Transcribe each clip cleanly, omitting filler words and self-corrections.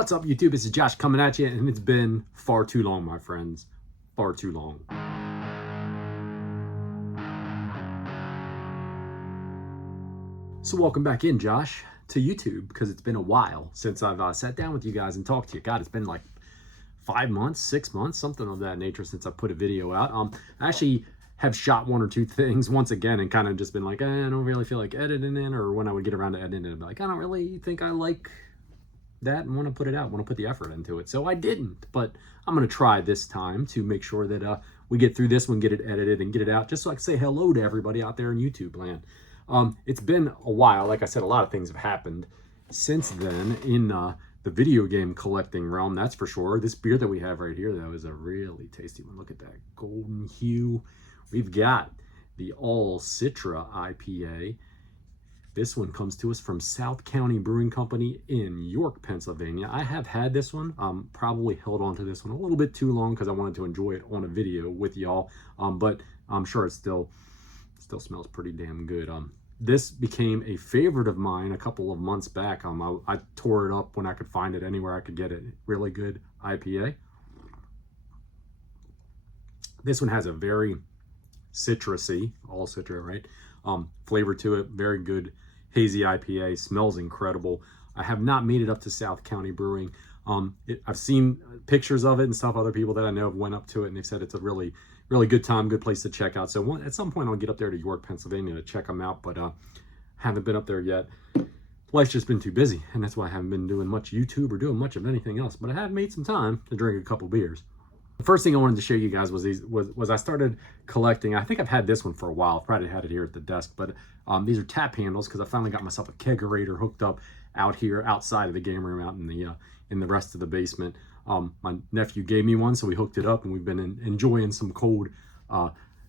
What's up, YouTube? This is Josh coming at you, and it's been far too long, my friends. Far too long. So welcome back in, Josh, to YouTube, because it's been a while since I've sat down with you guys and talked to you. God, it's been like 5 months, 6 months, something of that nature since I put a video out. I actually have shot one or two things once again and kind of just been like, I don't really feel like editing it, or when I would get around to editing it, I'd be like, I don't really think I like that and want to put it out, want to put the effort into it. So I didn't, but I'm going to try this time to make sure that we get through this one, get it edited and get it out, just so I can say hello to everybody out there in YouTube land. It's been a while. Like I said, a lot of things have happened since then in the video game collecting realm, that's for sure. This beer that we have right here, though, is a really tasty one. Look at that golden hue. We've got the all Citra IPA. This one comes to us from South County Brewing Company in York, Pennsylvania. I have had this one. Probably held on to this one a little bit too long because I wanted to enjoy it on a video with y'all. But I'm sure it still smells pretty damn good. This became a favorite of mine a couple of months back. I tore it up when I could find it anywhere I could get it. Really good IPA. This one has a very citrusy, all Citra, right? Flavor to it, very good. Hazy IPA, smells incredible. I have not made it up to South County Brewing. I've seen pictures of it and stuff. Other people that I know have went up to it and they've said it's a really good time, good place to check out. So at some point I'll get up there to York, Pennsylvania to check them out, but haven't been up there yet. Life's just been too busy, and that's why I haven't been doing much YouTube or doing much of anything else, but I have made some time to drink a couple beers. The first thing I wanted to show you guys was I started collecting. I think I've had this one for a while. I've probably had it here at the desk, but these are tap handles because I finally got myself a kegerator hooked up out here outside of the game room, out in the rest of the basement. My nephew gave me one, so we hooked it up, and we've been enjoying some cold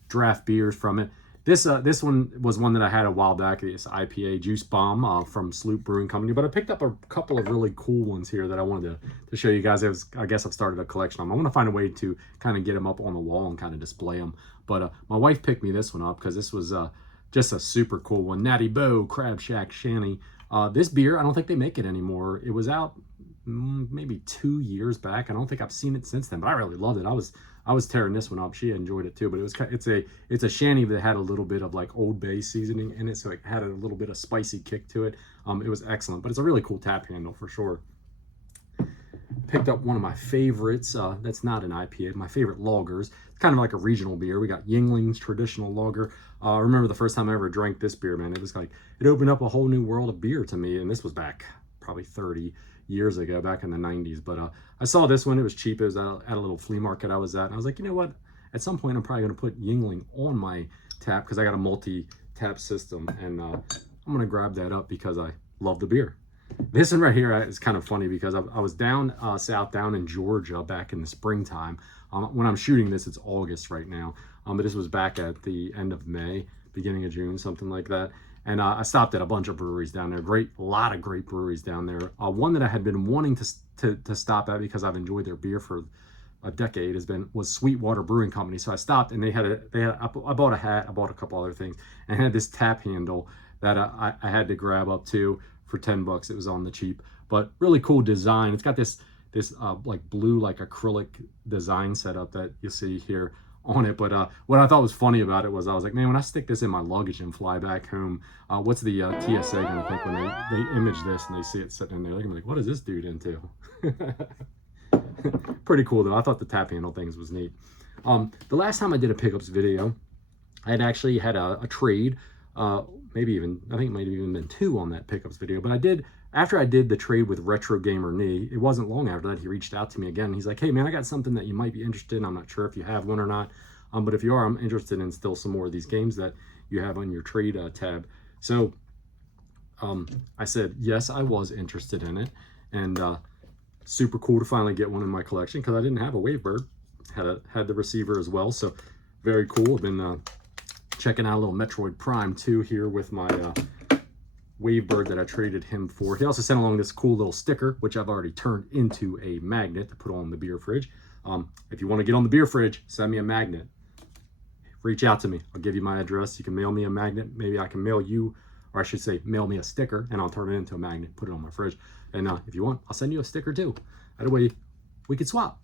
draft beers from it. This one was one that I had a while back, this IPA Juice Bomb from Sloop Brewing Company, but I picked up a couple of really cool ones here that I wanted to show you guys. I guess I've started a collection of them. I want to find a way to kind of get them up on the wall and kind of display them. But my wife picked me this one up because this was just a super cool one. Natty Boh Crab Shack Shanty. This beer, I don't think they make it anymore. It was out maybe 2 years back. I don't think I've seen it since then, but I really loved it. I was tearing this one up. She enjoyed it too, but it's a shanty that had a little bit of like Old Bay seasoning in it, so it had a little bit of spicy kick to it. It was excellent, but it's a really cool tap handle for sure. Picked up one of my favorites. That's not an IPA. My favorite lagers. It's kind of like a regional beer. We got Yuengling's traditional lager. I remember the first time I ever drank this beer, man. It was like it opened up a whole new world of beer to me, and this was back probably 30 years ago, back in the 90s. But I saw this one. It was cheap. It was at a little flea market I was at, and I was like, you know what? At some point, I'm probably going to put Yuengling on my tap because I got a multi-tap system, and I'm going to grab that up because I love the beer. This one right here is kind of funny because I was down south, down in Georgia back in the springtime. When I'm shooting this, it's August right now, but this was back at the end of May, beginning of June, something like that. And I stopped at a bunch of breweries down there. A lot of great breweries down there. One that I had been wanting to stop at because I've enjoyed their beer for a decade was Sweetwater Brewing Company. So I stopped, and I bought a hat, I bought a couple other things, and had this tap handle that I had to grab up too for $10. It was on the cheap, but really cool design. It's got this like blue, like acrylic design setup that you see here on it. But what I thought was funny about it was I was like, man, when I stick this in my luggage and fly back home, what's the TSA gonna think when they image this and they see it sitting in there? They're gonna be like, what is this dude into? Pretty cool though. I thought the tap handle things was neat. The last time I did a pickups video, I had actually had a trade, maybe even, I think it might have even been 2 on that pickups video, but after I did the trade with Retro Gamer Knee, it wasn't long after that he reached out to me again. He's like, hey man, I got something that you might be interested in. I'm not sure if you have one or not, but if you are, I'm interested in still some more of these games that you have on your trade tab. So I said, yes, I was interested in it, and super cool to finally get one in my collection because I didn't have a Wavebird, had the receiver as well, so very cool. I've been checking out a little Metroid Prime 2 here with my Wavebird that I traded him for. He also sent along this cool little sticker, which I've already turned into a magnet to put on the beer fridge. If you want to get on the beer fridge, send me a magnet. Reach out to me. I'll give you my address. You can mail me a magnet. Maybe I can mail you or I should say mail me a sticker, and I'll turn it into a magnet, put it on my fridge. And if you want, I'll send you a sticker too. That way we could swap.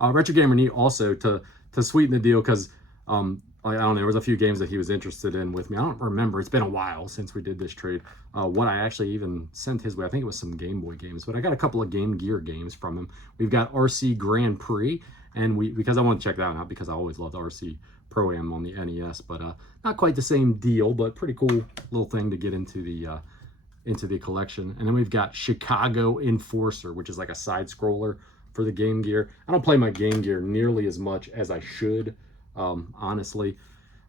Retro Gamer Neat also, to sweeten the deal, because I don't know, there was a few games that he was interested in with me. I don't remember, it's been a while since we did this trade, what I actually even sent his way. I think it was some Game Boy games, but I got a couple of Game Gear games from him. We've got RC Grand Prix, and because I want to check that one out, because I always loved RC Pro-Am on the NES, but not quite the same deal, but pretty cool little thing to get into the collection. And then we've got Chicago Enforcer, which is like a side scroller for the Game Gear. I don't play my Game Gear nearly as much as I should. Honestly,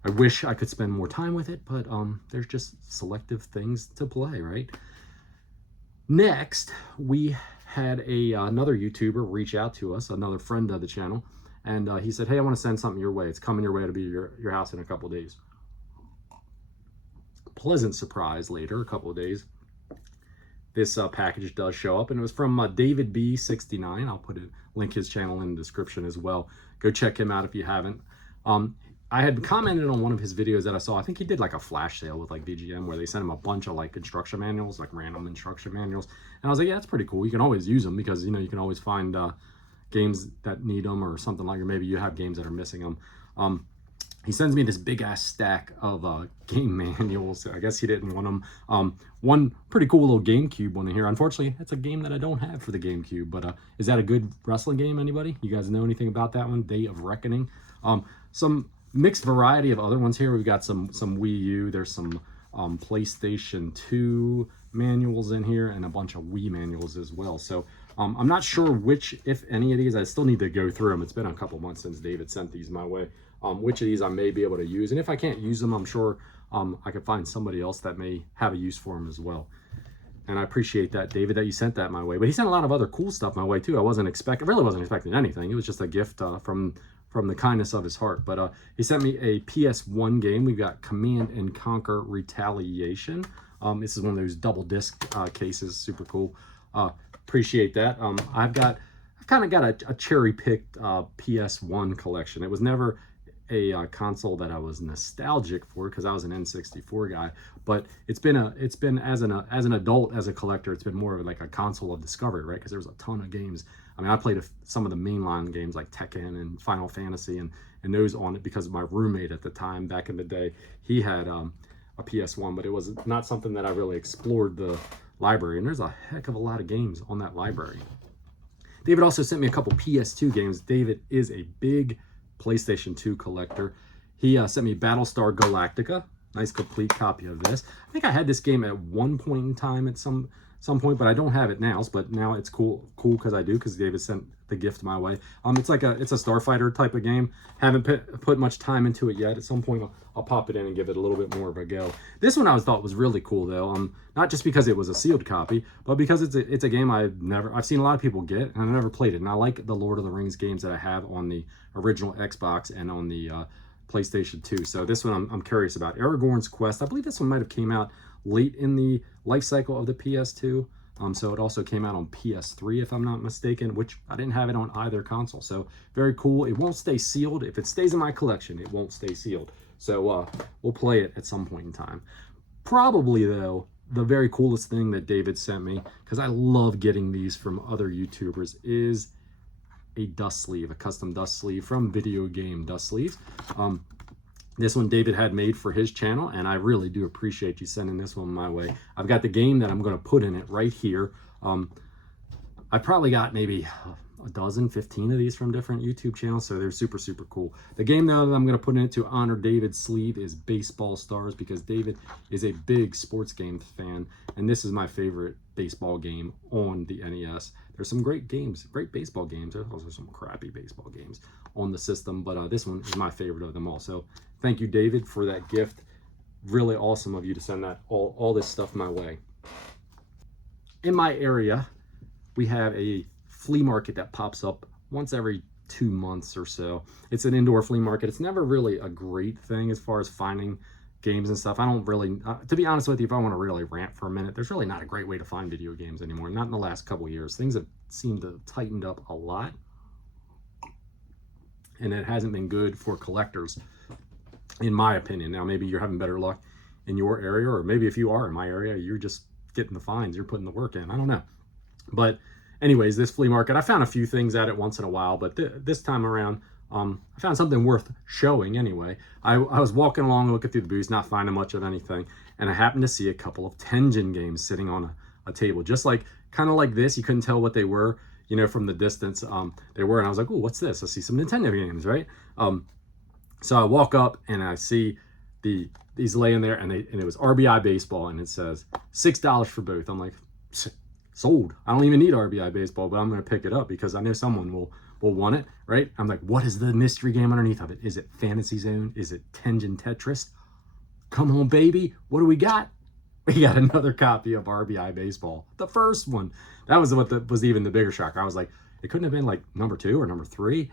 I wish I could spend more time with it, but there's just selective things to play, right? Next, we had another YouTuber reach out to us, another friend of the channel, and he said, hey, I want to send something your way. It's coming your way to be your house in a couple days. Pleasant surprise later, a couple of days. This package does show up, and it was from David B69. I'll link his channel in the description as well. Go check him out if you haven't. I had commented on one of his videos that I saw. I think he did like a flash sale with like VGM, where they sent him a bunch of like instruction manuals, like random instruction manuals. And I was like, yeah, that's pretty cool. You can always use them, because, you know, you can always find games that need them or something like, or maybe you have games that are missing them. He sends me this big ass stack of game manuals. I guess he didn't want them. One pretty cool little GameCube one in here. Unfortunately, it's a game that I don't have for the GameCube, but is that a good wrestling game, anybody? You guys know anything about that one? Day of Reckoning. Some mixed variety of other ones here. We've got some Wii U. There's some PlayStation 2 manuals in here, and a bunch of Wii manuals as well. So I'm not sure which, if any of these, I still need to go through them. It's been a couple months since David sent these my way. Which of these I may be able to use, and if I can't use them, I'm sure I could find somebody else that may have a use for them as well. And I appreciate that, David, that you sent that my way. But he sent a lot of other cool stuff my way too. I really wasn't expecting anything. It was just a gift from the kindness of his heart. But he sent me a PS1 game. We've got Command and Conquer Retaliation. This is one of those double disc cases, super cool. Appreciate that. I've kind of got a cherry picked PS1 collection. It was never a console that I was nostalgic for, because I was an N64 guy, but it's been as an adult, as a collector, it's been more of like a console of discovery, right? Because there was a ton of games. I mean, I played some of the mainline games like Tekken and Final Fantasy and those on it, because my roommate at the time back in the day, he had a PS1, but it was not something that I really explored the library, and there's a heck of a lot of games on that library. David also sent me a couple PS2 games. David is a big PlayStation 2 collector. He sent me Battlestar Galactica. Nice complete copy of this. I think I had this game at one point in time at some point, but I don't have it now. But now it's cool because I do, because David sent the gift my way. It's a Starfighter type of game. Haven't put much time into it yet. At some point I'll pop it in and give it a little bit more of a go. This one I thought was really cool though. Not just because it was a sealed copy, but because it's a game I've seen a lot of people get, and I never played it. And I like the Lord of the Rings games that I have on the original Xbox and on the PlayStation 2. So this one I'm curious about. Aragorn's Quest. I believe this one might have came out late in the life cycle of the PS2. So it also came out on PS3, if I'm not mistaken, which I didn't have it on either console. So very cool. It won't stay sealed. If it stays in my collection, it won't stay sealed. So we'll play it at some point in time. Probably, though, the very coolest thing that David sent me, because I love getting these from other YouTubers, is a dust sleeve, a custom dust sleeve from Video Game Dust Sleeves. This one David had made for his channel, and I really do appreciate you sending this one my way. I've got the game that I'm going to put in it right here. I probably got maybe a dozen, 15 of these from different YouTube channels, so they're super, super cool. The game now that I'm going to put in it to honor David's sleeve is Baseball Stars, because David is a big sports game fan, and this is my favorite baseball game on the NES. There's some great games, great baseball games. There's also some crappy baseball games on the system, but this one is my favorite of them all. So thank you, David, for that gift. Really awesome of you to send that all this stuff my way. In my area, we have a flea market that pops up once every 2 months or so. It's an indoor flea market. It's never really a great thing as far as finding games and stuff. I don't really, to be honest with you, if I want to really rant for a minute, there's really not a great way to find video games anymore. Not in the last couple of years. Things have seemed to have tightened up a lot, and it hasn't been good for collectors, in my opinion. Now, maybe you're having better luck in your area, or maybe if you are in my area, you're just getting the finds, you're putting the work in. I don't know. But anyways, this flea market, I found a few things at it once in a while, but this time around, I found something worth showing anyway. I was walking along looking through the booths, not finding much of anything, and I happened to see a couple of Tengen games sitting on a table, just like, kind of like this. You couldn't tell what they were, you know, from the distance. They were, and I was like, oh, what's this? I see some Nintendo games, right? So I walk up and I see these laying there, and it was RBI baseball, and it says $6 for both. I'm like, sold. I don't even need RBI baseball, but I'm going to pick it up because I know someone will want it, right? I'm like, what is the mystery game underneath of it? Is it Fantasy Zone? Is it Tengen Tetris? Come on, baby. What do we got? We got another copy of RBI baseball, the first one. That was what was even the bigger shocker. I was like, it couldn't have been like number 2 or number 3.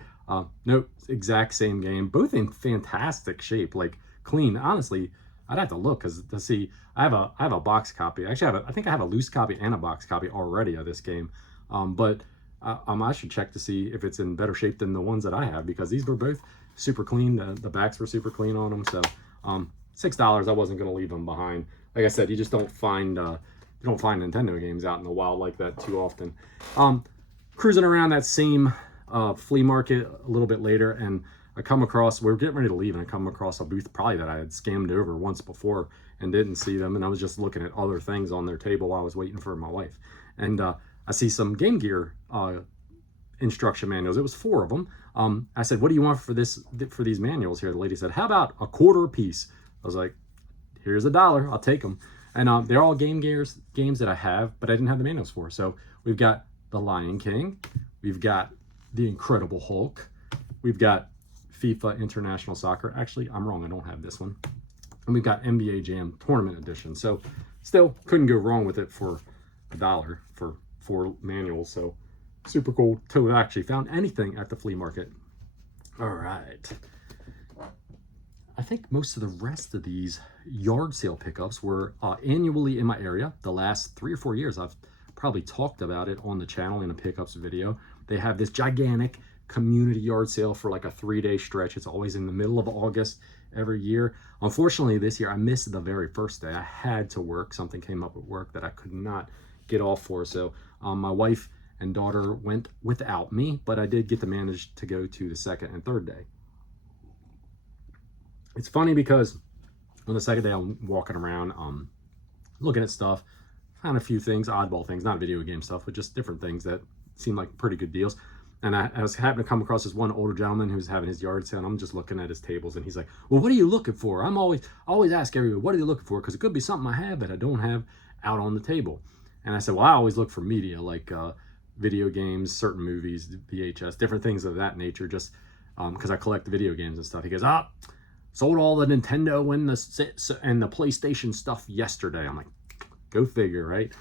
Nope, exact same game, both in fantastic shape, like clean. Honestly, I'd have to look to see. I have a box copy. Actually, I think I have a loose copy and a box copy already of this game. But I should check to see if it's in better shape than the ones that I have, because these were both super clean. The backs were super clean on them. So $6, I wasn't going to leave them behind. Like I said, you just don't find Nintendo games out in the wild like that too often. Cruising around that same flea market a little bit later, and I come across, we were getting ready to leave, and I come across a booth probably that I had scammed over once before and didn't see them, and I was just looking at other things on their table while I was waiting for my wife. And I see some Game Gear instruction manuals. It was 4 of them. I said, what do you want for these manuals here? The lady said, how about a quarter a piece? I was like, here's $1, I'll take them. And they're all games that I have, but I didn't have the manuals for. So we've got The Lion King, we've got The Incredible Hulk, we've got FIFA International Soccer. Actually, I'm wrong, I don't have this one. And we've got NBA Jam Tournament Edition. So still couldn't go wrong with it for $1 for 4 manuals. So super cool to have actually found anything at the flea market. All right. I think most of the rest of these yard sale pickups were annually in my area. The last 3 or 4 years, I've probably talked about it on the channel in a pickups video. They have this gigantic community yard sale for like a 3-day stretch. It's always in the middle of August every year. Unfortunately, this year I missed the very first day. I had to work. Something came up at work that I could not get off for. So my wife and daughter went without me, but I did get to manage to go to the second and third day. It's funny because on the second day I'm walking around looking at stuff, found a few things, oddball things, not video game stuff, but just different things that seemed like pretty good deals. And I was happened to come across this one older gentleman who's having his yard sale, and I'm just looking at his tables, and he's like, well, what are you looking for? I always ask everybody, what are you looking for? Because it could be something I have that I don't have out on the table. And I said, well, I always look for media, like video games, certain movies, VHS, different things of that nature, just because I collect video games and stuff. He goes, sold all the Nintendo and the PlayStation stuff yesterday. I'm like, go figure, right?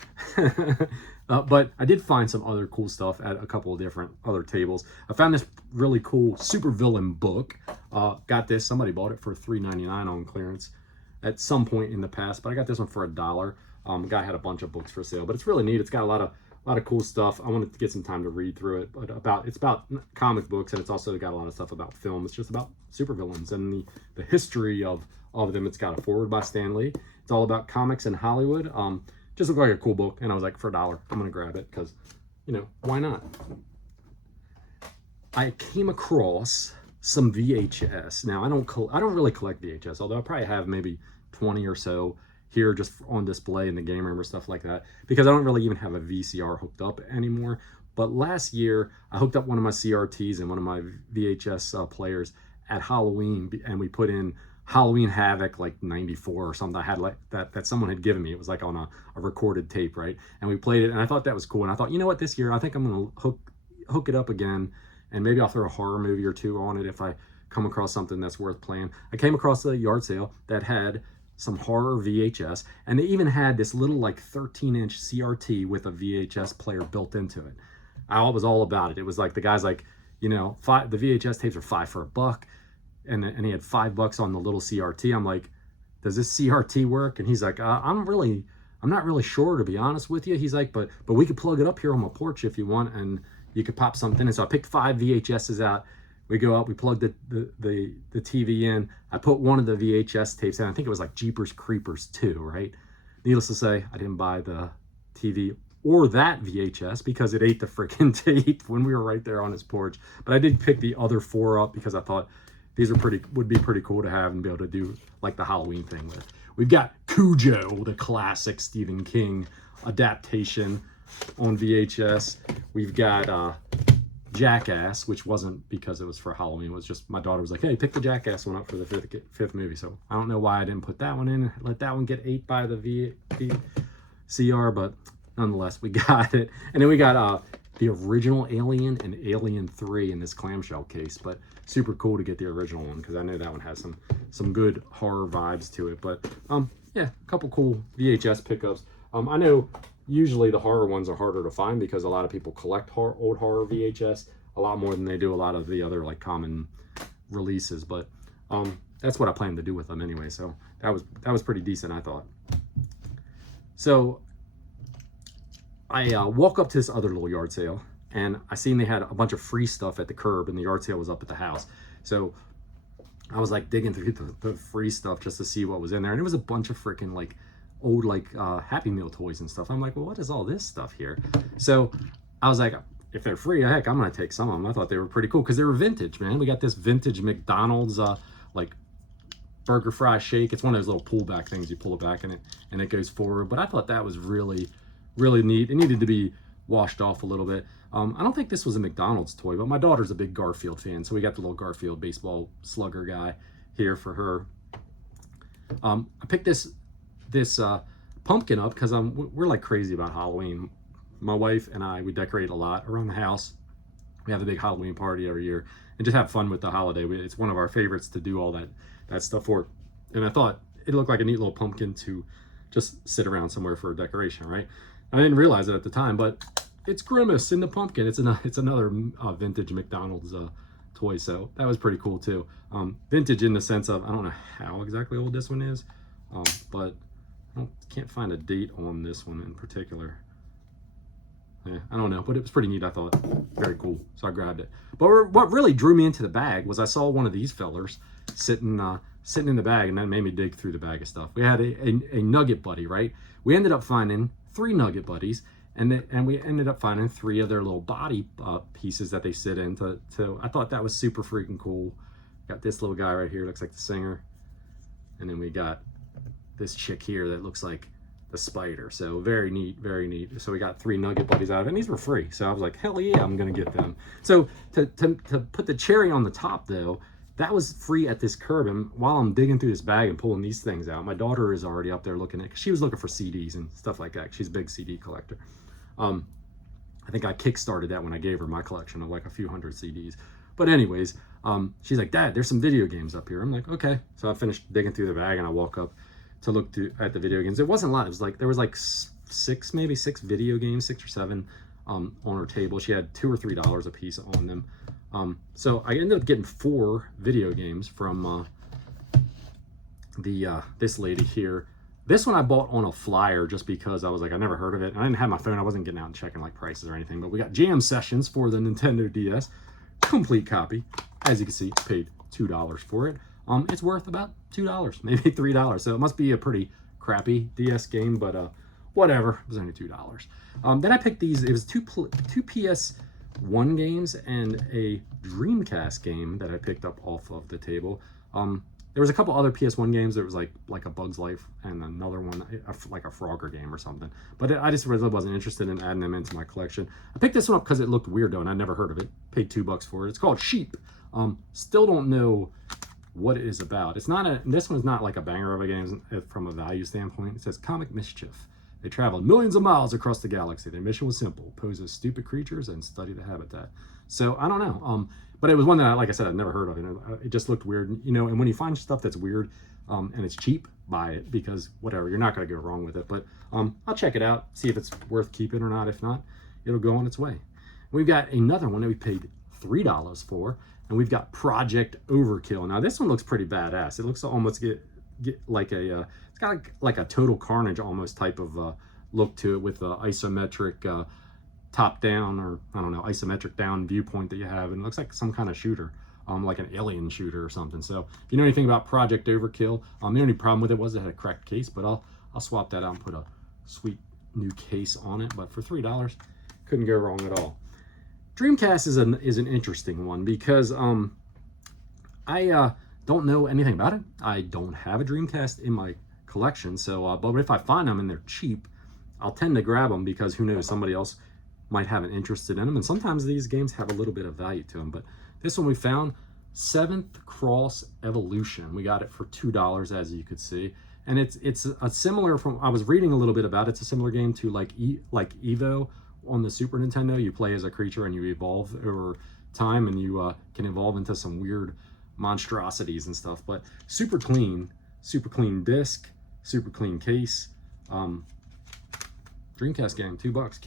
But I did find some other cool stuff at a couple of different other tables. I found this really cool supervillain book. Got this, somebody bought it for $3.99 on clearance at some point in the past, but I got this one for $1. Guy had a bunch of books for sale, but it's really neat. It's got a lot of cool stuff. I wanted to get some time to read through it, but it's about comic books, and it's also got a lot of stuff about film. It's just about supervillains and the history of them. It's got a foreword by Stan Lee. It's all about comics in Hollywood. Just looked like a cool book, and I was like, for $1, I'm gonna grab it because, you know, why not? I came across some VHS. Now I don't really collect VHS, although I probably have maybe 20 or so here just on display in the game room or stuff like that, because I don't really even have a VCR hooked up anymore. But last year I hooked up one of my CRTs and one of my VHS players at Halloween, and we put in Halloween Havoc like 94 or something. I had like that someone had given me. It was like on a recorded tape, right? And we played it, and I thought that was cool. And I thought, you know what, this year I think I'm gonna hook it up again, and maybe I'll throw a horror movie or 2 on it if I come across something that's worth playing. I came across a yard sale that had some horror VHS, and they even had this little like 13-inch CRT with a VHS player built into it. I was all about it. It was like the guy's like, you know, the VHS tapes are $5 for $1. And he had $5 on the little CRT. I'm like, does this CRT work? And he's like, I'm not really sure, to be honest with you. He's like, but we could plug it up here on my porch if you want, and you could pop something in. So I picked 5 VHSs out, We go up, we plug the TV in. I put one of the VHS tapes in. I think it was like Jeepers Creepers 2, right? Needless to say, I didn't buy the TV or that VHS because it ate the freaking tape when we were right there on his porch. But I did pick the other 4 up because I thought these would be pretty cool to have and be able to do like the Halloween thing with. We've got Cujo, the classic Stephen King adaptation on VHS. We've got Jackass, which wasn't because it was for Halloween. It was just my daughter was like, hey, pick the Jackass one up for the fifth movie. So I don't know why I didn't put that one in, let that one get ate by the VCR, but nonetheless, we got it. And then we got the original Alien and Alien 3 in this clamshell case, but super cool to get the original one because I know that one has some good horror vibes to it. But yeah, a couple cool VHS pickups. I know usually the horror ones are harder to find because a lot of people collect old horror VHS a lot more than they do a lot of the other like common releases, but that's what I plan to do with them anyway. So that was pretty decent, I thought. So I walk up to this other little yard sale and I seen they had a bunch of free stuff at the curb and the yard sale was up at the house. So I was like digging through the free stuff just to see what was in there, and it was a bunch of freaking like old like Happy Meal toys and stuff. I'm like, well, what is all this stuff here? So I was like, if they're free, heck, I'm gonna take some of them. I thought they were pretty cool because they were vintage, man. We got this vintage McDonald's like burger fry shake. It's one of those little pullback things. You pull it back and it goes forward. But I thought that was really, really neat. It needed to be washed off a little bit. I don't think this was a McDonald's toy, but my daughter's a big Garfield fan, so we got the little Garfield baseball slugger guy here for her. I picked this pumpkin up because we're like crazy about Halloween. My wife and I, we decorate a lot around the house. We have a big Halloween party every year and just have fun with the holiday. It's one of our favorites to do all that stuff for. And I thought it looked like a neat little pumpkin to just sit around somewhere for a decoration, right? I didn't realize it at the time, but it's Grimace in the pumpkin. It's another vintage McDonald's toy, so that was pretty cool too. Vintage in the sense of I don't know how exactly old this one is, but I can't find a date on this one in particular. Yeah, I don't know, but it was pretty neat, I thought. Very cool, so I grabbed it. But what really drew me into the bag was I saw one of these fellers sitting in the bag, and that made me dig through the bag of stuff. We had a nugget buddy, right? We ended up finding 3 nugget buddies, and we ended up finding 3 of their little body pieces that they sit in. I thought that was super freaking cool. Got this little guy right here, looks like the singer. And then we got this chick here that looks like the spider. So very neat, very neat. So we got 3 nugget buddies out of it, and these were free. So I was like, hell yeah, I'm gonna get them. So to put the cherry on the top though, that was free at this curb. And while I'm digging through this bag and pulling these things out, my daughter is already up there looking at, cause she was looking for CDs and stuff like that. She's a big CD collector. I think I kickstarted that when I gave her my collection of like a few hundred CDs. But anyways, she's like, Dad, there's some video games up here. I'm like, okay. So I finished digging through the bag and I walk up to look at the video games. It wasn't a lot. It was like, there was like 6 video games, 6 or 7 on her table. She had $2 or $3 a piece on them. So I ended up getting 4 video games from this lady here. This one I bought on a flyer just because I was like, I never heard of it. And I didn't have my phone. I wasn't getting out and checking like prices or anything. But we got Jam Sessions for the Nintendo DS. Complete copy. As you can see, paid $2 for it. It's worth about $2, maybe $3. So it must be a pretty crappy DS game, but whatever. It was only $2. Then I picked these. It was two PS1 games and a Dreamcast game that I picked up off of the table. There was a couple other PS1 games. There was like a Bug's Life and another one, like a Frogger game or something. But I just really wasn't interested in adding them into my collection. I picked this one up because it looked weird though, and I never heard of it. Paid $2 for it. It's called Sheep. Still don't know what it is about. It's not this one's not like a banger of a game from a value standpoint. It says Comic Mischief. They traveled millions of miles across the galaxy. Their mission was simple: pose as stupid creatures and study the habitat. So I don't know. But it was one that, like I said, I'd never heard of. And it just looked weird, you know. And when you find stuff that's weird and it's cheap, buy it, because whatever, you're not going to go wrong with it. But I'll check it out, see if it's worth keeping or not. If not, it'll go on its way. We've got another one that we paid $3 for, and we've got Project Overkill. Now this one looks pretty badass. It looks almost get like a it's got like a Total Carnage almost type of look to it, with the isometric top down, or I don't know, isometric down viewpoint that you have, and it looks like some kind of shooter. like an alien shooter or something. So if you know anything about Project Overkill, the only problem with it was it had a cracked case, but I'll swap that out and put a sweet new case on it. But for $3, couldn't go wrong at all. Dreamcast is an interesting one because I don't know anything about it. I don't have a Dreamcast in my collection, so but if I find them and they're cheap, I'll tend to grab them because who knows, somebody else might have an interest in them, and sometimes these games have a little bit of value to them. But this one we found, Seventh Cross Evolution. We got it for $2, as you could see, and it's a similar, from I was reading a little bit about it, it's a similar game to like Evo on the Super Nintendo. You play as a creature and you evolve over time, and you can evolve into some weird monstrosities and stuff. But super clean disc, super clean case. Dreamcast game, $2.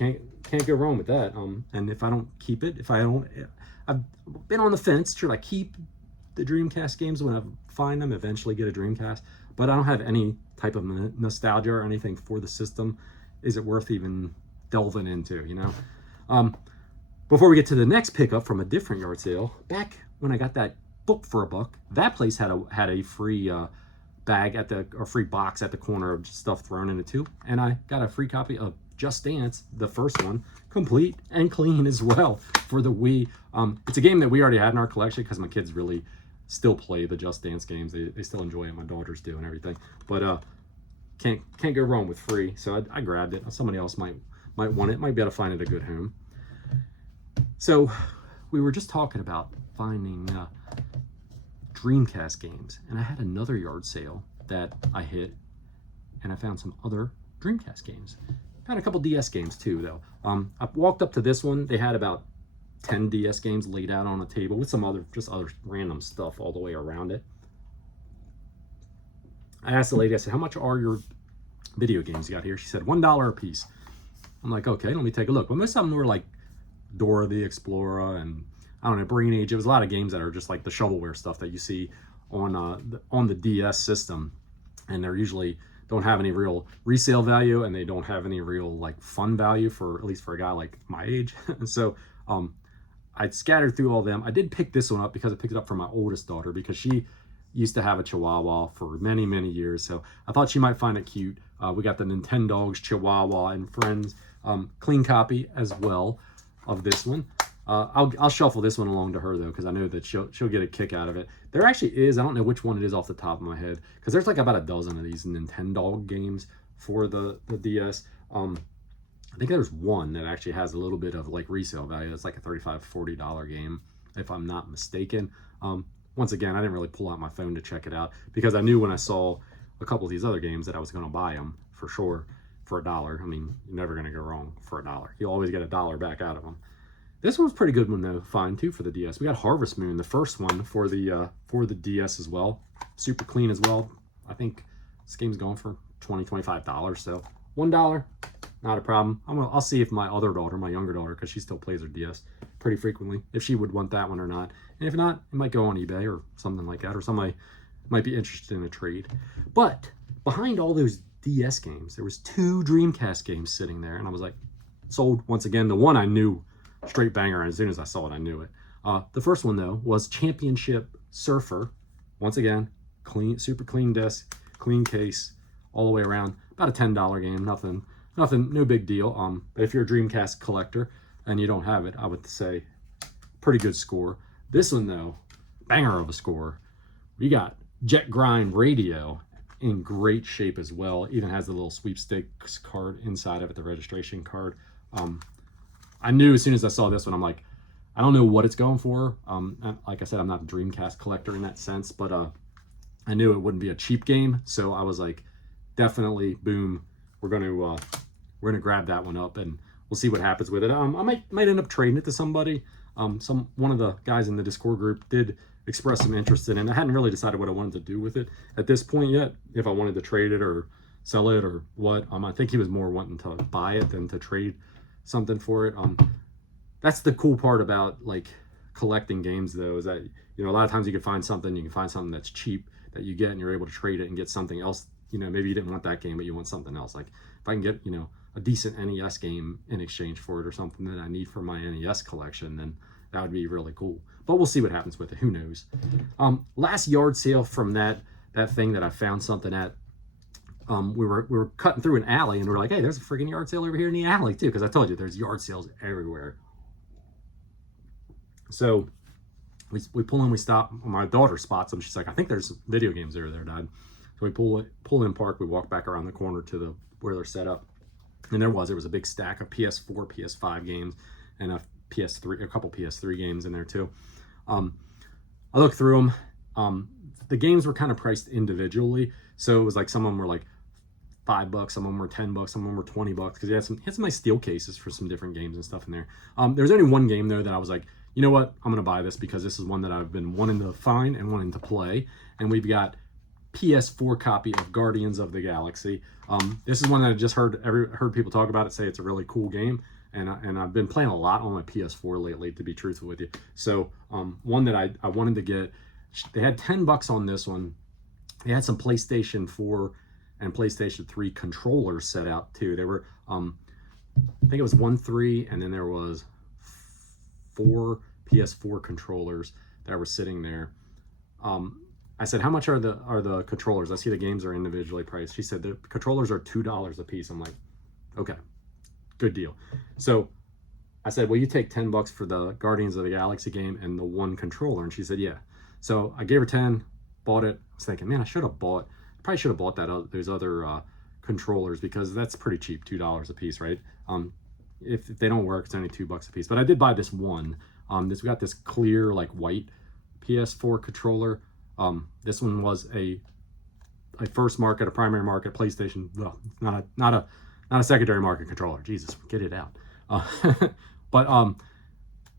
Can't go wrong with that. And if I don't keep it, I've been on the fence. Should I keep the Dreamcast games when I find them? Eventually get a Dreamcast, but I don't have any type of nostalgia or anything for the system. Is it worth even delving into? You know. Before we get to the next pickup from a different yard sale, back when I got that book for $1, that place had a free bag free box at the corner of stuff thrown in it too, and I got a free copy of Just Dance, the first one, complete and clean as well, for the Wii. It's a game that we already had in our collection because my kids really still play the Just Dance games. They still enjoy it. My daughters do and everything. But can't go wrong with free. So I grabbed it. Somebody else might want it. Might be able to find it a good home. So we were just talking about finding Dreamcast games, and I had another yard sale that I hit, and I found some other Dreamcast games. Found a couple DS games too, though. I walked up to this one. They had about 10 DS games laid out on a table with some other random stuff all the way around it. I asked the lady, I said, how much are your video games you got here? She said $1 a piece. I'm like, okay, let me take a look. But most of them were like Dora the Explorer and I don't know, Brain Age. It was a lot of games that are just like the shovelware stuff that you see on the DS system, and they're usually don't have any real resale value, and they don't have any real like fun value for, at least for a guy like my age. So I scattered through all of them. I did pick this one up because I picked it up for my oldest daughter because she used to have a Chihuahua for many years, so I thought she might find it cute. We got the Nintendogs Chihuahua and Friends, clean copy as well of this one. I'll shuffle this one along to her though, because I know that she'll get a kick out of it. There actually is, I don't know which one it is off the top of my head, because there's like about a dozen of these Nintendo games for the DS. I think there's one that actually has a little bit of like resale value. It's like a $35-$40 game, if I'm not mistaken. Once again, I didn't really pull out my phone to check it out because I knew when I saw a couple of these other games that I was going to buy them for sure for $1. I mean, you're never going to go wrong for $1. You'll always get $1 back out of them. This one's pretty good one though, fine too, for the DS. We got Harvest Moon, the first one for the DS as well. Super clean as well. I think this game's going for $20-$25, so $1, not a problem. I'll see if my other daughter, my younger daughter, because she still plays her DS pretty frequently, if she would want that one or not. And if not, it might go on eBay or something like that, or somebody might be interested in a trade. But behind all those DS games, there was 2 Dreamcast games sitting there, and I was like, sold. Once again, the one I knew, straight banger, and as soon as I saw it, I knew it. The first one though was Championship Surfer. Once again, clean, super clean disc, clean case, all the way around. About a $10 game, nothing, no big deal. But if you're a Dreamcast collector and you don't have it, I would say pretty good score. This one though, banger of a score. We got Jet Grind Radio in great shape as well. Even has the little sweepstakes card inside of it, the registration card. I knew as soon as I saw this one, I'm like, I don't know what it's going for. Like I said, I'm not a Dreamcast collector in that sense, but I knew it wouldn't be a cheap game, so I was like, definitely, boom, we're gonna grab that one up, and we'll see what happens with it. I might end up trading it to somebody. One of the guys in the Discord group did express some interest in it. I hadn't really decided what I wanted to do with it at this point yet, if I wanted to trade it or sell it or what. I think he was more wanting to buy it than to trade something for it. That's the cool part about like collecting games though, is that, you know, a lot of times you can find something that's cheap that you get and you're able to trade it and get something else. You know, maybe you didn't want that game, but you want something else. Like if I can get, you know, a decent NES game in exchange for it, or something that I need for my NES collection, then that would be really cool. But we'll see what happens with it. Who knows? Last yard sale from that thing that I found something at. We were cutting through an alley, and we were like, hey, there's a freaking yard sale over here in the alley too, because I told you there's yard sales everywhere. So we pull in, we stop. My daughter spots them. She's like, I think there's video games over there, Dad. So we pull in park. We walk back around the corner to where they're set up, and there was a big stack of PS4, PS5 games, and a couple PS3 games in there too. I looked through them. The games were kind of priced individually, so it was like some of them were like $5, some of them were $10, some of them were $20, because he had some nice steel cases for some different games and stuff in there. There's only one game though that I was like, you know what, I'm gonna buy this because this is one that I've been wanting to find and wanting to play. And we've got PS4 copy of Guardians of the Galaxy. This is one that I just heard people talk about it, say it's a really cool game, and I've been playing a lot on my PS4 lately, to be truthful with you. So one that I wanted to get, they had $10 on this one. They had some PlayStation 4 and PlayStation 3 controllers set out too. They were, I think it was 1, 3, and then there was 4 PS4 controllers that were sitting there. I said, how much are the controllers? I see the games are individually priced. She said the controllers are $2 a piece. I'm like, okay, good deal. So I said, well, you take $10 for the Guardians of the Galaxy game and the one controller. And she said, yeah. So I gave her 10, bought it. I was thinking, man, I probably should have bought those other controllers, because that's pretty cheap, $2 a piece, right? If they don't work, it's only $2 a piece. But I did buy this one. We got this clear, like white PS4 controller. This one was a first market, a primary market PlayStation. Well, not a secondary market controller. Jesus, get it out. But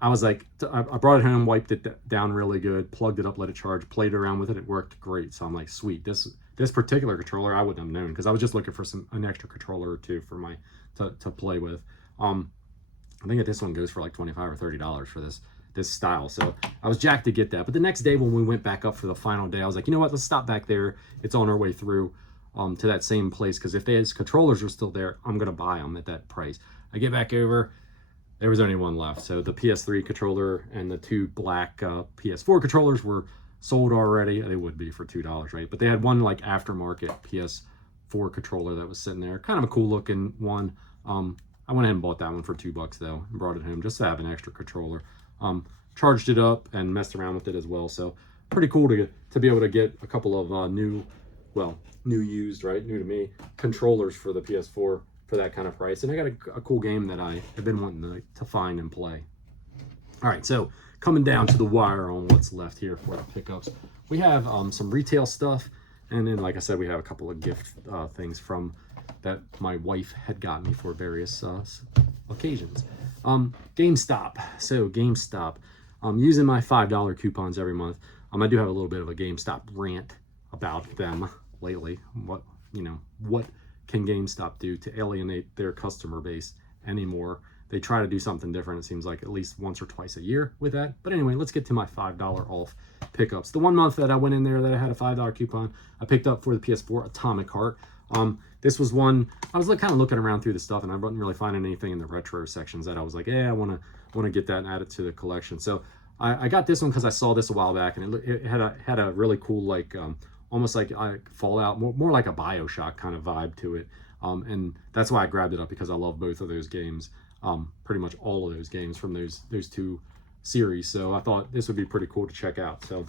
I was like, I brought it home, wiped it down really good, plugged it up, let it charge, played around with it. It worked great. So I'm like, sweet. This particular controller I wouldn't have known, because I was just looking for an extra controller or two for to play with. I think that this one goes for like $25 or $30 for this style. So I was jacked to get that. But the next day when we went back up for the final day, I was like, you know what? Let's stop back there. It's on our way through to that same place, because if his controllers are still there, I'm gonna buy them at that price. I get back over. There was only one left. So the PS3 controller and the 2 black PS4 controllers were sold already. They would be for $2, right? But they had one like aftermarket PS4 controller that was sitting there. Kind of a cool looking one. I went ahead and bought that one for $2 though, and brought it home just to have an extra controller. Charged it up and messed around with it as well. So pretty cool to be able to get a couple of new used, right? New to me controllers for the PS4 for that kind of price. And I got a cool game that I have been wanting to find and play. All right, so coming down to the wire on what's left here for the pickups. We have some retail stuff, and then, like I said, we have a couple of gift things from that my wife had got me for various occasions. GameStop. So GameStop. Using my $5 coupons every month. I do have a little bit of a GameStop rant about them lately. What can GameStop do to alienate their customer base anymore? They try to do something different, it seems like, at least once or twice a year with that. But anyway, let's get to my $5 off pickups. The one month that I went in there that I had a $5 coupon, I picked up for the PS4 Atomic Heart. This was one, I was kind of looking around through the stuff, and I wasn't really finding anything in the retro sections that I was like, yeah, I want to get that and add it to the collection. So I got this one because I saw this a while back, and it had a really cool, like, almost like Fallout, more like a BioShock kind of vibe to it. And that's why I grabbed it up, because I love both of those games. Pretty much all of those games from those two series. So I thought this would be pretty cool to check out. So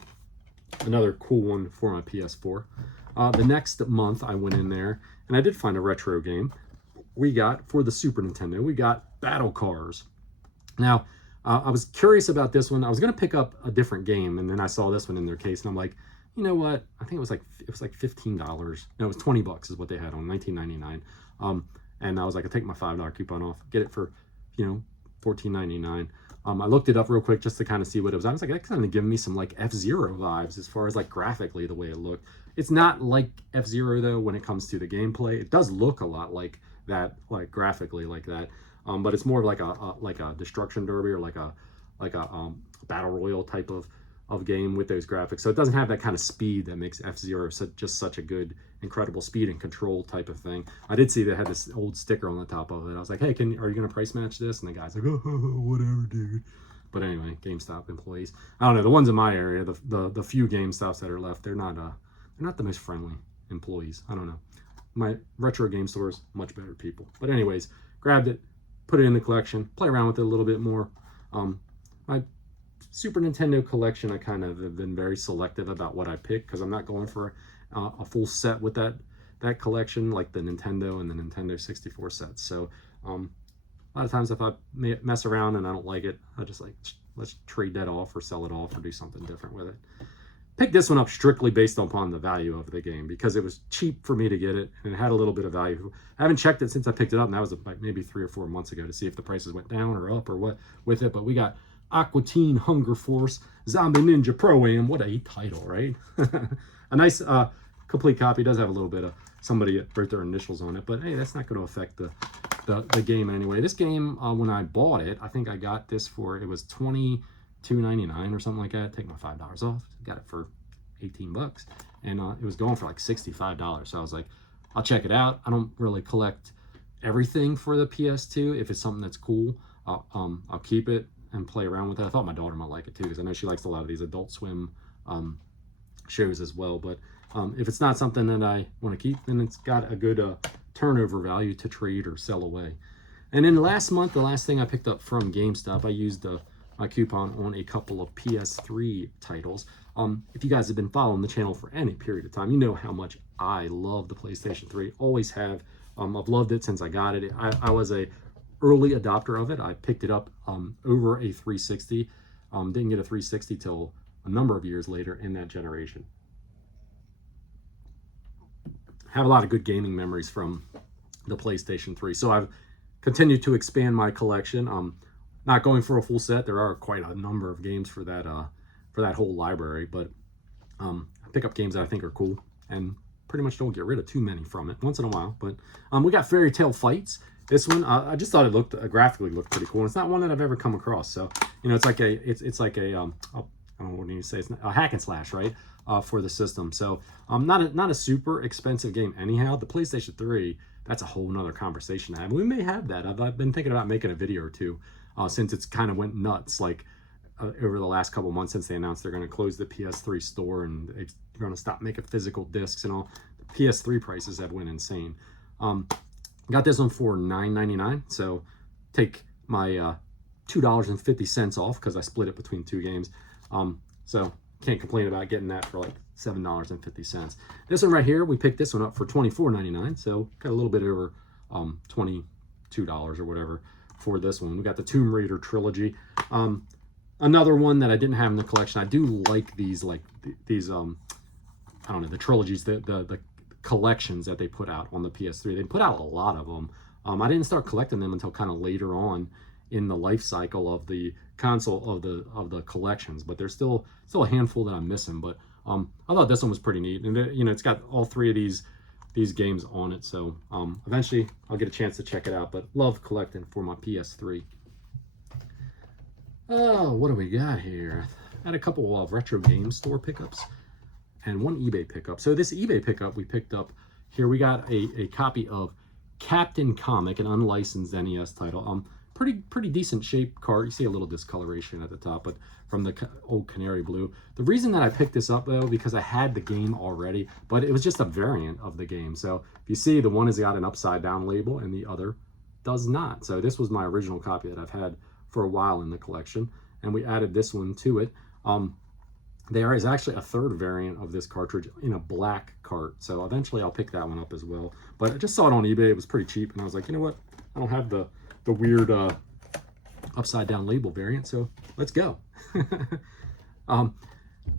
another cool one for my PS4. The next month I went in there and I did find a retro game. We got, for the Super Nintendo, we got Battle Cars. Now, I was curious about this one. I was going to pick up a different game, and then I saw this one in their case, and I'm like, you know what? I think it was like $15. No, it was $20 is what they had on, $19.99. And I was like, I take my $5 coupon off, get it for, $14.99. I looked it up real quick just to kind of see what it was. I was like, that's kind of giving me some like F-Zero vibes as far as like graphically the way it looked. It's not like F-Zero though when it comes to the gameplay. It does look a lot like that, like graphically like that. But it's more like a destruction derby, or like a battle royal type of game with those graphics. So it doesn't have that kind of speed that makes F-Zero just such a good, incredible speed and control type of thing. I did see they had this old sticker on the top of it. I was like, hey, are you going to price match this? And the guy's like, oh, whatever, dude. But anyway, GameStop employees. I don't know, the ones in my area, the few GameStops that are left, they're not the most friendly employees. I don't know. My retro game stores, much better people. But anyways, grabbed it, put it in the collection, play around with it a little bit more. My Super Nintendo collection, I kind of have been very selective about what I pick because I'm not going for a full set with that collection, like the Nintendo and the Nintendo 64 sets. So a lot of times if I mess around and I don't like it, I just like, let's trade that off or sell it off or do something different with it. Picked this one up strictly based upon the value of the game because it was cheap for me to get it and it had a little bit of value. I haven't checked it since I picked it up, and that was like maybe 3 or 4 months ago, to see if the prices went down or up or what with it. But we got Aqua Teen Hunger Force Zombie Ninja Pro-Am. What a title, right? A nice complete copy. It does have a little bit of somebody wrote their initials on it, but hey, that's not going to affect the game anyway. This game, when I bought it, I think I got this for, it was $22.99 or something like that. Take my $5 off. Got it for 18 bucks, and it was going for like $65. So I was like, I'll check it out. I don't really collect everything for the PS2. If it's something that's cool, I'll keep it and play around with it. I thought my daughter might like it too, because I know she likes a lot of these Adult Swim shows as well. But if it's not something that I want to keep, then it's got a good turnover value to trade or sell away. And then last month, the last thing I picked up from GameStop, I used my coupon on a couple of PS3 titles. If you guys have been following the channel for any period of time, you know how much I love the PlayStation 3. Always have. I've loved it since I got it. I was a early adopter of it. I picked it up over a 360. Didn't get a 360 till a number of years later in that generation. Have a lot of good gaming memories from the PlayStation 3. So I've continued to expand my collection. Not going for a full set. There are quite a number of games for that whole library, but I pick up games that I think are cool and pretty much don't get rid of too many from it once in a while. But we got Fairy Tale Fights. This one, I just thought it looked graphically looked pretty cool. And it's not one that I've ever come across. So it's like I don't know what you say. It's a hack and slash, right? For the system. So not a super expensive game anyhow. The PlayStation 3, that's a whole nother conversation to have. We may have that. I've been thinking about making a video or two since it's kind of went nuts like over the last couple months since they announced they're going to close the PS3 store and they're going to stop making physical discs and all. The PS3 prices have went insane. Got this one for $9.99, so take my $2.50 off because I split it between 2 games. So can't complain about getting that for like $7.50. This one right here, we picked this one up for $24.99, so got a little bit over $22 or whatever for this one. We got the Tomb Raider trilogy. Another one that I didn't have in the collection. I do like these, I don't know, the trilogies, the collections that they put out on the PS3. They put out a lot of them. I didn't start collecting them until kind of later on in the life cycle of the console of the collections, but there's still a handful that I'm missing. But I thought this one was pretty neat, and it's got all 3 of these games on it. So eventually I'll get a chance to check it out. But love collecting for my PS3. Oh, what do we got here? I had a couple of retro game store pickups and 1 eBay pickup. So this eBay pickup we picked up here, we got a copy of Captain Comic, an unlicensed NES title. Pretty decent shape card. You see a little discoloration at the top, but from the old canary blue. The reason that I picked this up though, because I had the game already, but it was just a variant of the game. So if you see, the one has got an upside down label and the other does not. So this was my original copy that I've had for a while in the collection, and we added this one to it. There is actually a 3rd variant of this cartridge in a black cart, so eventually I'll pick that one up as well. But I just saw it on eBay. It was pretty cheap, and I was like, you know what, I don't have the weird upside down label variant, so let's go.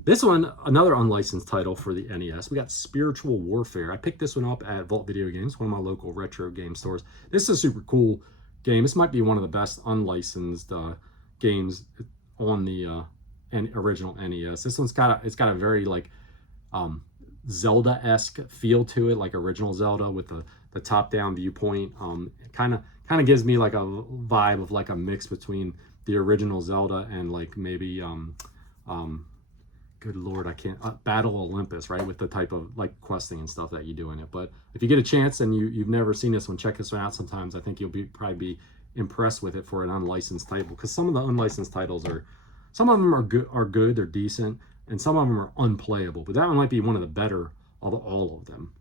This one, another unlicensed title for the NES. We got Spiritual Warfare. I picked this one up at Vault Video Games, one of my local retro game stores. This is a super cool game. This might be one of the best unlicensed games on the original NES. This one's got a very like Zelda-esque feel to it, like original Zelda with the top-down viewpoint. Kind of gives me like a vibe of like a mix between the original Zelda and like maybe good lord, I can't Battle Olympus, right, with the type of like questing and stuff that you do in it. But if you get a chance and you've never seen this one, check this one out sometimes. I think you'll probably be impressed with it for an unlicensed title, because some of the unlicensed titles are, some of them are good, they're decent, and some of them are unplayable. But that one might be one of the better of all of them.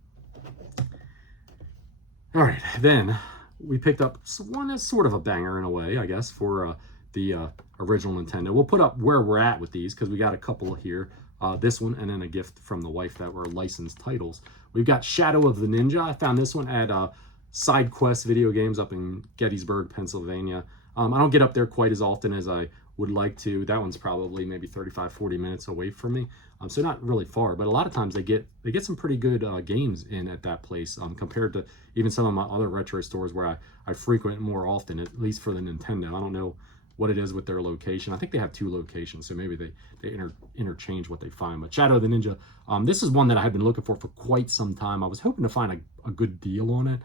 All right, then we picked up one that's sort of a banger in a way, I guess, for the original Nintendo. We'll put up where we're at with these because we got a couple here. This one and then a gift from the wife that were licensed titles. We've got Shadow of the Ninja. I found this one at Side Quest Video Games up in Gettysburg, Pennsylvania. I don't get up there quite as often as I would like to. That one's probably maybe 35-40 minutes away from me, so not really far. But a lot of times they get some pretty good games in at that place compared to even some of my other retro stores where I frequent more often, at least for the Nintendo. I don't know what it is with their location. I think they have 2 locations, so maybe they interchange what they find. But Shadow of the Ninja, this is one that I had been looking for quite some time. I was hoping to find a good deal on it.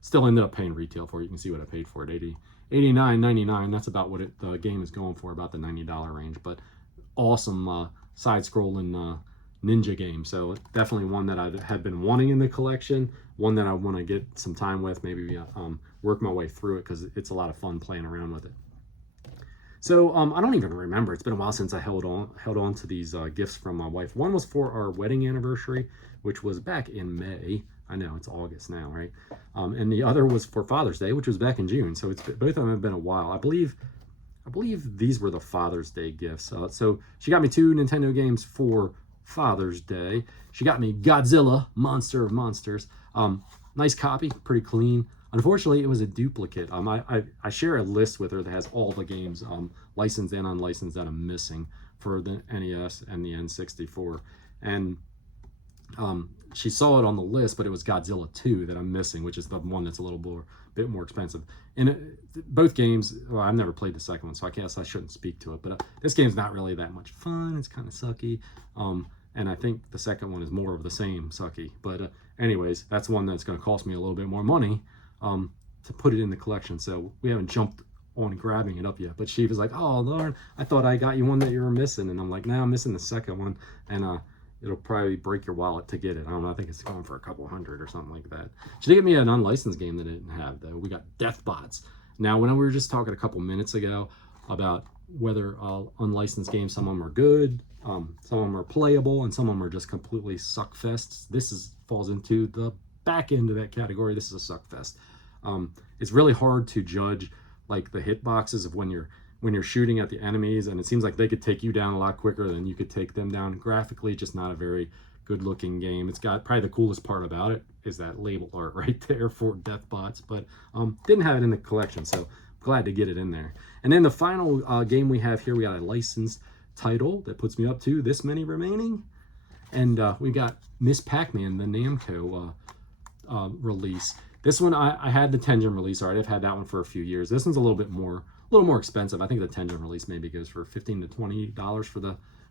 Still ended up paying retail for it. You can see what I paid for it, $89.99. That's about what the game is going for, about the $90 range. But awesome side-scrolling ninja game. So definitely one that I had been wanting in the collection. One that I want to get some time with, maybe work my way through it because it's a lot of fun playing around with it. So I don't even remember. It's been a while since I held on to these gifts from my wife. One was for our wedding anniversary, which was back in May. I know it's August now, right? And the other was for Father's Day, which was back in June. So both of them have been a while. I believe these were the Father's Day gifts. So she got me 2 Nintendo games for Father's Day. She got me Godzilla, Monster of Monsters. Nice copy, pretty clean. Unfortunately, it was a duplicate. I share a list with her that has all the games, licensed and unlicensed, that I'm missing for the NES and the N64. And she saw it on the list, but it was Godzilla 2 that I'm missing, which is the one that's a little bit more expensive. And both games, well, I've never played the second one, so I guess I shouldn't speak to it. But this game's not really that much fun. It's kind of sucky. And I think the second one is more of the same sucky. But anyways, that's one that's going to cost me a little bit more money to put it in the collection. So we haven't jumped on grabbing it up yet. But she was like, "Oh, Lauren, I thought I got you one that you were missing." And I'm like, "No, I'm missing the second one. And it'll probably break your wallet to get it. I don't know. I think it's going for a couple $100 or something like that." She did get me an unlicensed game that I didn't have, though. We got Deathbots. Now, when we were just talking a couple minutes ago about whether unlicensed games, some of them are good, some of them are playable, and some of them are just completely suck fests. This falls into the back end of that category. This is a suck fest. It's really hard to judge like the hitboxes of when you're shooting at the enemies, and it seems like they could take you down a lot quicker than you could take them down. Graphically, just not a very good looking game. It's got probably the coolest part about it is that label art right there for Deathbots, but didn't have it in the collection, so glad to get it in there. And then the final game we have here, we got a licensed title that puts me up to this many remaining, and we got Miss Pac-Man, the Namco release. This one I had the Tengen release. All right, I've had that one for a few years. This one's a little more expensive. I think the Tengen release maybe goes for $15 to $20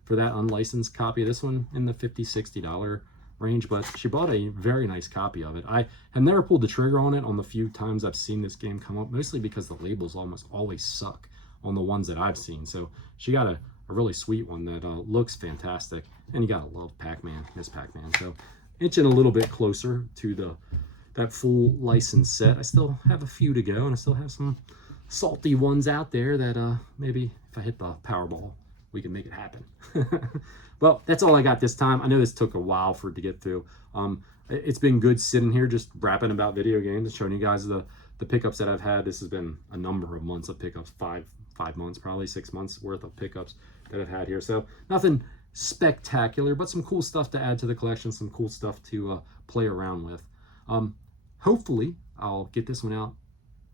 for that unlicensed copy. This one in the $50-$60 range, but she bought a very nice copy of it. I have never pulled the trigger on it on the few times I've seen this game come up, mostly because the labels almost always suck on the ones that I've seen. So she got a really sweet one that looks fantastic, and you gotta love Pac-Man, Miss Pac-Man. So inching a little bit closer to that full license set. I still have a few to go, and I still have some salty ones out there that maybe if I hit the Powerball, we can make it happen. Well, that's all I got this time. I know this took a while for it to get through. It's been good sitting here just rapping about video games and showing you guys the pickups that I've had. This has been a number of months of pickups, five months, probably 6 months worth of pickups that I've had here. So nothing spectacular, but some cool stuff to add to the collection, some cool stuff to play around with. Hopefully I'll get this one out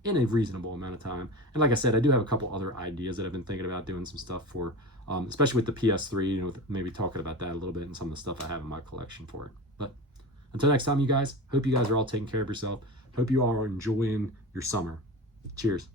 in a reasonable amount of time. And like I said, I do have a couple other ideas that I've been thinking about doing some stuff for, especially with the PS3, maybe talking about that a little bit and some of the stuff I have in my collection for it. But until next time, you guys, hope you guys are all taking care of yourself. Hope you are enjoying your summer. Cheers.